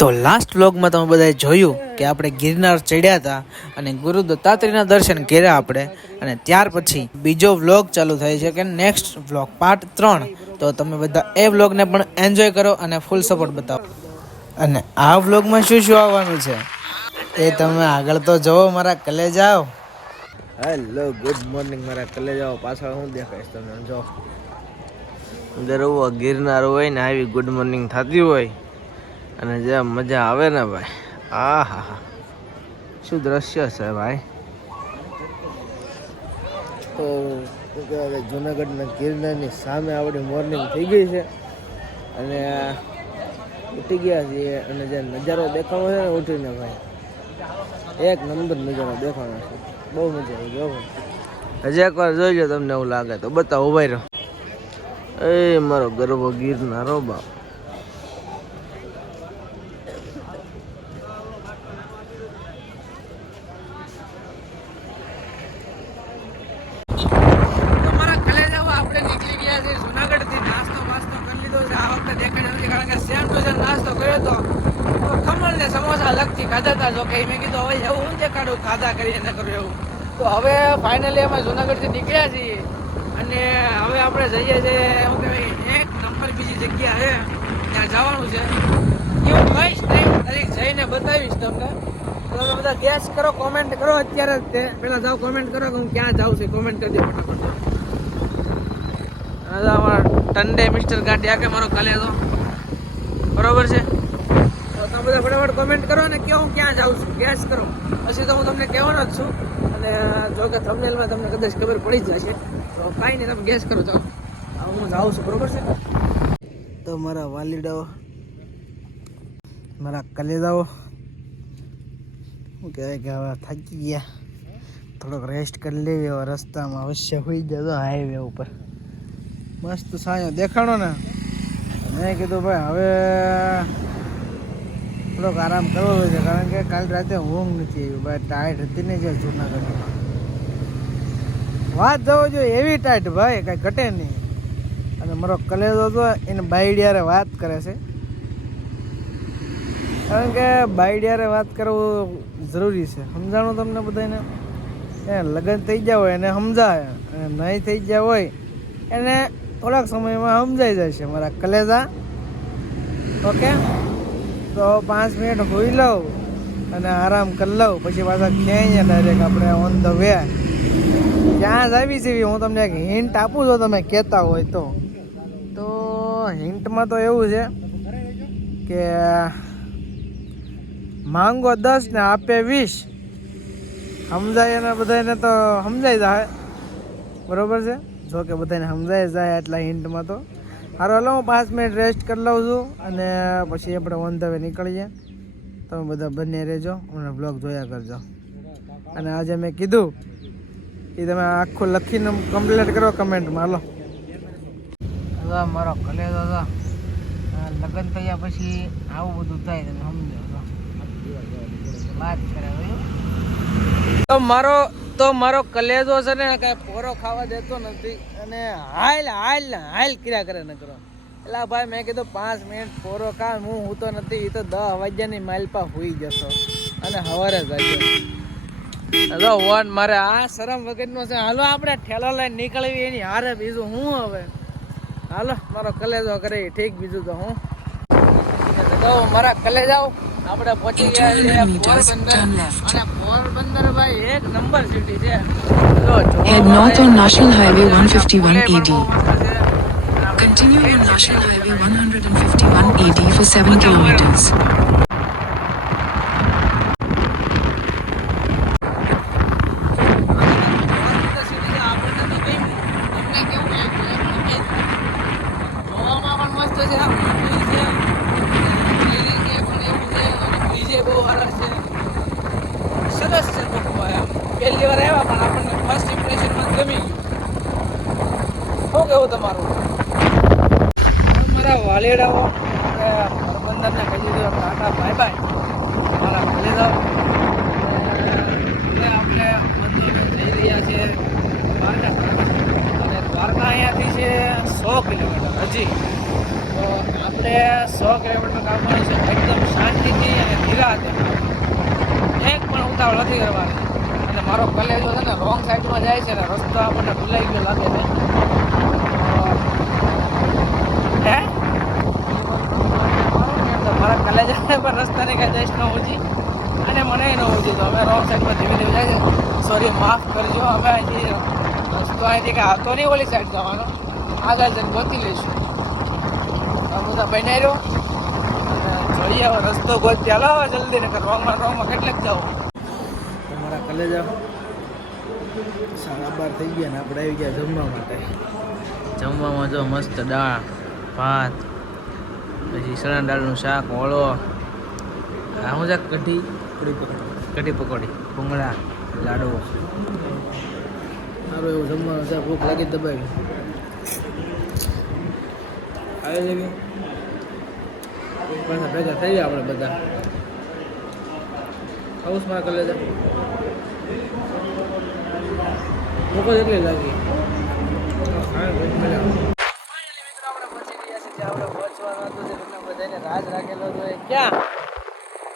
તો લાસ્ટ વ્લોગમાં તમે બધાએ જોયું કે આપણે ગિરનાર ચડ્યા હતા અને ગુરુ દત્તાત્રેયના દર્શન કર્યા આપણે, અને ત્યાર પછી બીજો વ્લોગ ચાલુ થાય છે કે નેક્સ્ટ વ્લોગ પાર્ટ 3. તો તમે બધા એ વ્લોગને પણ એન્જોય કરો અને ફૂલ સપોર્ટ બતાવો. અને આ વ્લોગમાં શું શું આવવાનું છે એ તમે આગળ તો જોવો. મારા કલેજાઓ, હેલો ગુડ મોર્નિંગ મારા કલેજાઓ. પાછળ હું દેખાઈશ તમે જો. ગરવો ગિરનાર હોય ને આવી ગુડ મોર્નિંગ થતી હોય અને જે મજા આવે ને ભાઈ, આ હા શું દ્રશ્ય છે ભાઈ. તો જુનાગઢના ગિરનારની સામે આપણી મોર્નિંગ થઈ ગઈ છે અને ઉઠી ગયા છીએ. અને જે નજારો દેખાણો છે ને ઉઠીને ભાઈ, એક નંબર નજારો દેખાણો છે. બહુ મજા આવી ગયો ભાઈ. હજી એકવાર જોઈ લો, તમને એવું લાગે તો બતાવો. ઉભા રહ્યો. એ મારો ગરવો ગિરનારો બાપ. સમોસા લગતી ખાધા હતા. જો કે મેં કીધું હવે એવું હું દેખાડું, ખાધા કરીએ ન કરું એવું. તો હવે ફાઇનલી અમે જુનાગઢથી નીકળ્યા છીએ અને હવે આપણે જઈએ છીએ એવું કહેવાય એક નંબર બીજી જગ્યા છે ત્યાં જવાનું છે. એવું કહીશ નહીં, તારીખ જઈને બતાવીશ તમને. તો તમે બધા ગેસ કરો, કોમેન્ટ કરો અત્યારે જ. તે પહેલાં જાઓ કોમેન્ટ કરો કે હું ક્યાં જાઉં છું, કોમેન્ટ કરી દો ફટાફટ. અમારા ટંડે મિસ્ટર ગાડી આગે મારો કાલે તો બરોબર છે. તમે બધા ફટાફટ કોમેન્ટ કરો અને કહો હું ક્યાં જાઉં છું, ગેસ કરો. પછી તો હું તમને કહેવાનો જ છું. અને જો કે થંબનેલમાં તમને કદાચ ખબર પડી જ જશે. તો કાંઈ નહીં, તમે ગેસ કરો. જાઓ, હું જાઉં છું બરોબર છે. તો મારા વાલીડાઓ, મારા કલેજાઓ, શું કહેવાય કે હવે થાકી ગયા, થોડોક રેસ્ટ કરી લેવી. હવે રસ્તામાં અવશ્ય હોઈ જતો હાઈવે ઉપર મસ્ત સાંયો દેખાણો ને. મેં કીધું ભાઈ હવે થોડોક આરામ કરવો હોય છે, કારણ કે કાલ રાતે ઊંઘ નથી આવી ભાઈ. ટાઈટ હતી ને જે જૂનાગઢમાં વાત જવો જોઈએ એવી ટાઈટ ભાઈ, કાંઈ ઘટે નહીં. અને મારો કલેજો હતો એને બાઈડિયારે વાત કરે છે, કારણ કે બાઈડિયારે વાત કરવું જરૂરી છે. સમજાણું તમને બધાને. એને લગ્ન થઈ ગયા હોય એને સમજાય, અને નહીં થઈ ગયા હોય એને થોડાક સમયમાં સમજાઈ જાય છે મારા કલેજા. ઓકે, તો 5 મિનિટ હોઈ લઉં અને આરામ કરી લઉં, પછી પાછા ક્યાંય ડાયરેક્ટ આપણે ઓન ધ વે. ક્યાં જ આવી છે હું તમને એક હિન્ટ આપું છું, તમે કહેતા હોય તો. હિન્ટમાં તો એવું છે કે માંગો 10 ને આપે 20. સમજાય એને બધાને તો સમજાઈ જાય બરોબર છે. જો કે બધાને સમજાઈ જાય એટલા હિન્ટમાં તો. સારું, હાલો હું 5 મિનિટ રેસ્ટ કરી લઉં છું અને પછી આપણે ઓન ધ વે નીકળીએ. તમે બધા બંને રહેજો અને બ્લોગ જોયા કરજો. અને આજે મેં કીધું એ તમે આખું લખીને કમ્પ્લીટ કરો કમેન્ટમાં. હાલો, મારો કલેજો હતો, લગ્ન થયા પછી આવું બધું થાય, તમે સમજો વાત કરે. તો મારો કલેજો છે ને કાંઈ પોરો ખાવા દેતો નથી અને હાલ કર્યા કરે ન કરો. એટલે ભાઈ મેં કીધું 5 મિનિટ પોરો ખા, હું તો નથી. એ તો 10 વાગ્યાની માઇલ પા હોઈ જશો અને સવારે જાય વન મારે આ શરમ વગરનો છે. હાલો આપણે ઠેલો લઈને નીકળવી એની હારે, બીજું હું હવે. હાલો, મારો કલેજો કરે ઠીક, બીજું તો હું મારા કલેજાઓ. આપણે પહોંચી ગયા છીએ પોરબંદર, અને પોરબંદર ભાઈ એક નંબર સિટી છે. Head north on National Highway 151 ED. Continue on National Highway 151 ED for 7 kilometers. સરસ છે. પહેલી વાર આવ્યા પણ આપણને ફર્સ્ટ ઇમ્પ્રેશનમાં ગમી. શું કેવું તમારું? મારા વાલેડાઓ પોરબંદરને કહી દીધું ટાટા બાય બાય. મારા કલેજાઓ, હવે આપણે જઈ રહ્યા છીએ દ્વારકા. અને દ્વારકા અહીંયાથી છે 100 કિલોમીટર હજી. તો આપણે 100 કિલોમીટર કાપવાનું છે એકદમ શાંતિ જવા દે, એક પણ ઉતાવળ નથી કરવાની. અને મારો કલેજો છે ને રોંગ સાઈડમાં જાય છે ને રસ્તો આપણને ભૂલાઈ ગયો લાગે છે. હે તો મારા કલેજાને પણ રસ્તાને કાંઈ જઈશ ન ઉજી અને મને ન ઉજી, તો અમે રોંગ સાઈડમાં ધીમે ધીમે જાય છે. સોરી, માફ કરજો. અમે અહીંથી રસ્તો અહીંથી કાંઈ હતો નહીં ઓલી સાઈડ જવાનો, આગળ જઈને ગોતી લઈશું. બધા બની રહ્યો જોઈએ હવે રસ્તો ગોત ચાલો હવે જલ્દી, નકર રોંગમાં કેટલેક જાઓ. તમારા કલેજા 12:30 થઈ ગયા ને આપણે આવી ગયા જમવા માટે. જમવામાં જો મસ્ત દાળ ભાત, પછી ચણા દાળનું શાક, ઓળો, શું છે કઢી પકોડી, ભૂંગળા, લાડુ. સારું એવું જમવાનું છે. ભૂખ લાગી દબાવી આવે છે. પાછા ભેગા થઈ ગયા આપણે બધા હાઉસમાં કલેજા. ભૂખ એટલી લાગી. રાજ રાખેલો હતો ક્યાં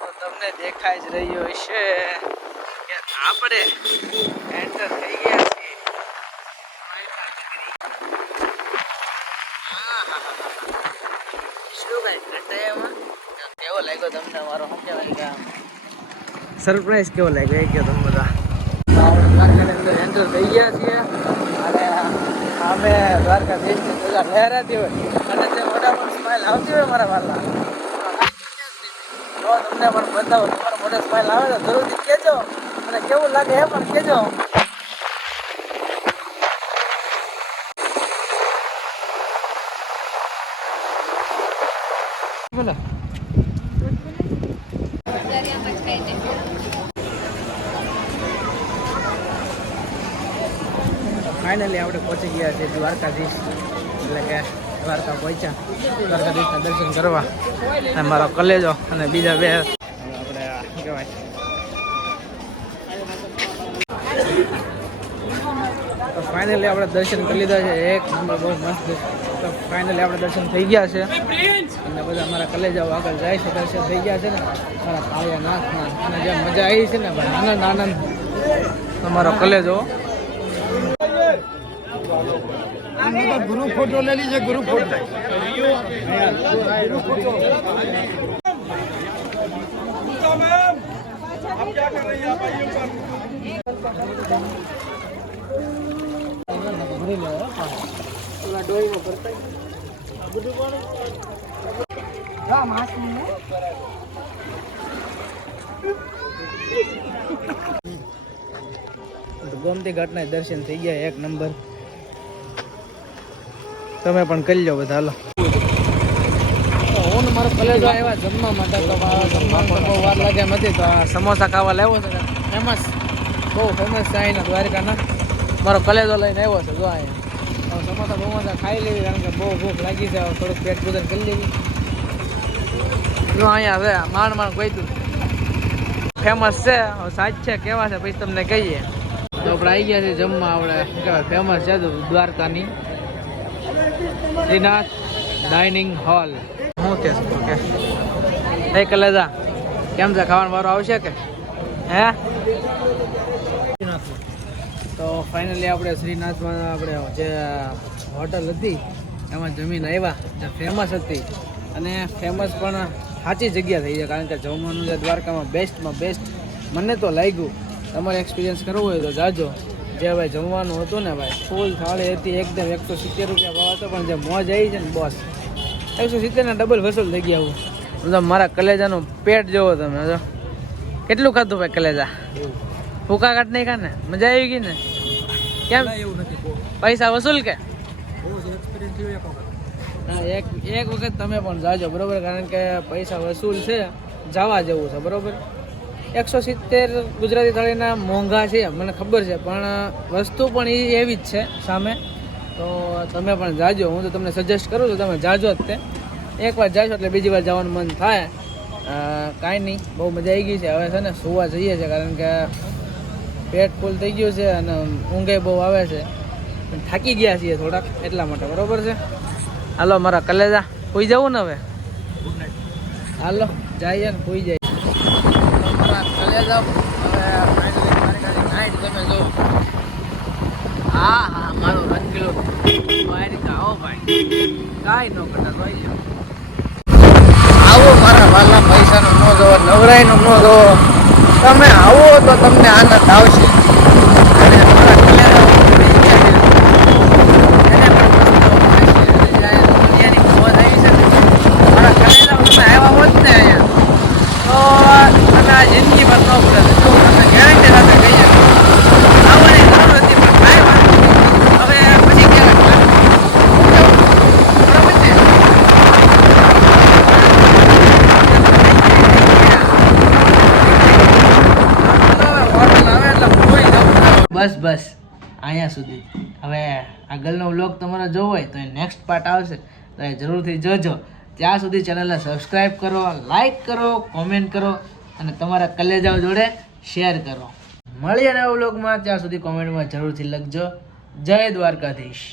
તો તમને દેખાઈ જ રહ્યો છે કે આપણે એન્ટર થઈ ગયા છીએ. શું કઈ ઘટે એમાં? કેવો લાગ્યો તમને મારો? શું કહેવાય કે સરપ્રાઈઝ કેવો લાગ્યો એ કહો તમે બધા. એન્ટર થઈ ગયા છીએ અને અમે દ્વારકાધીશની ધજા લહેરાતી હોય અને તે મોઢા પર સ્માઈલ આવતી હોય મારા વાલા. જો તમને પણ બતાવો, તમારા મોઢે સ્માઈલ આવે તો જરૂરથી કહેજો અને કેવું લાગે એ પણ કહેજો. બોલો ફાઇનલી આપણે પહોંચી ગયા છીએ દ્વારકાધીશ, એટલે કે દ્વારકા પહોંચ્યા દ્વારકાધીશના દર્શન કરવા. અને મારો કલેજો અને બીજા બે આપણે શું કહેવાય તો ફાઇનલી આપણે દર્શન કરી લીધા છે. એક નંબર બહુ મસ્ત. તો ફાઇનલી આપણે દર્શન થઈ ગયા છે અને બધા મારા કલેજાઓ આગળ જાય છે. દર્શન થઈ ગયા છે ને મારા કાળિયા નાથના, અને જે મજા આવી છે ને ભાઈ, આનંદ તમારો કલેજો. ग्रुप फोटो ले लीजिए, ग्रुप फोटो। मैम आप क्या कर रही हैं? आप आइए ऊपर। ગોમતી ઘાટના દર્શન થઈ ગયા એક નંબર. તમે પણ કરી લો બધા. હાલો હું મારો કલેજો આવ્યા જમવા માટે. તો જમવા પણ બહુ વાર લાગે એમ હતી, તો સમોસા ખાવા લાવ્યો છે. ફેમસ, બહુ ફેમસ છે અહીંના દ્વારકાના. મારો કલેજો લઈને આવ્યો છે. જો અહીંયા સમોસા બમોસા ખાઈ લેવી, કારણ કે બહુ ભૂખ લાગી છે. થોડુંક પેટ પૂજન કરી લેવી. જો અહીંયા હવે માંડ ગોઈતું ફેમસ છે. સાચ છે કેવા છે પછી તમને કહીએ. તો આપણે આવી ગયા છીએ જમવા. આપણે શું કહેવાય ફેમસ છે દ્વારકાની શ્રીનાથ ડાઇનિંગ હોલ. શું કે ઓકે એ કલેજા કેમ છે? ખાવાનો વારો આવશે કે હે? તો ફાઇનલી આપણે શ્રીનાથમાં આપણે જે હોટલ હતી એમાં જમીન આવ્યા, જે ફેમસ હતી. અને ફેમસ પણ સાચી જગ્યા થઈ છે, કારણ કે જમવાનું જે દ્વારકામાં બેસ્ટમાં બેસ્ટ મને તો લાગ્યું. તમારે એક્સપિરિયન્સ કરવો હોય તો જાજો. જે ભાઈ જમવાનું હતું ને ભાઈ, ફૂલ થાળી હતી એકદમ. 170 રૂપિયા ભાવ હતો, પણ જે મોજ આવી છે ને બોસ, 170 ના ડબલ વસૂલ થઈ ગયા. હું મારા કલેજાનું પેટ જોવો તમે. જો કેટલું ખાધું ભાઈ કલેજા? ભૂકા કાઢ નહીં ખા ને? મજા આવી ગઈ ને? કેમ પૈસા વસૂલ કે? હા, એક વખત તમે પણ જાજો બરોબર, કારણ કે પૈસા વસૂલ છે, જવા જેવું છે બરોબર. 170 ગુજરાતી થાળીના મોંઘા છે મને ખબર છે, પણ વસ્તુ પણ એવી જ છે સામે. તો તમે પણ જાજો. હું તો તમને સજેસ્ટ કરું છું, તમે જાજો જ. તે એકવાર જાશો એટલે બીજી વાર જવાનું મન થાય. કાંઈ નહીં, બહુ મજા આવી ગઈ છે. હવે છે ને સુવા જઈએ છીએ, કારણ કે પેટ ફૂલ થઈ ગયું છે અને ઊંઘે બહુ આવે છે. થાકી ગયા છીએ થોડાક, એટલા માટે બરોબર છે. હાલો મારા કલેજા, સુઈ જવું ને હવે? હાલો જઈએ ને સુઈ જાય. કલેજા હવે finally મારી ગાડી નાઈટ તમે જો હા મારો રંગીલો ભાઈ આવો ભાઈ કાંઈ ન કરતા જોઈ લો આવો મારા વાલા પૈસાનો ન જોવો નવરાઈનો ન જોવો તમે આવો તો તમને આનંદ આવશે અને મારા કલેજા જિંદગી પર ન પડે તો તમને ગેરંટી સાથે કહીએ આવવાની જરૂર હતી પણ કાંઈ વાંધો હવે પછી ક્યારેક બસ અહીંયા સુધી હવે આગળનો વ્લોગ તમારે જોવો હોય તો એ નેક્સ્ટ પાર્ટ આવશે તો એ જરૂરથી જોજો ત્યાં સુધી ચેનલને સબસ્ક્રાઈબ કરો લાઈક કરો કોમેન્ટ કરો અને તમારા કલેજાઓ જોડે શેર કરો મળીએ નવા વ્લોગમાં ત્યાં સુધી કોમેન્ટમાં જરૂરથી લખજો જય દ્વારકાધીશ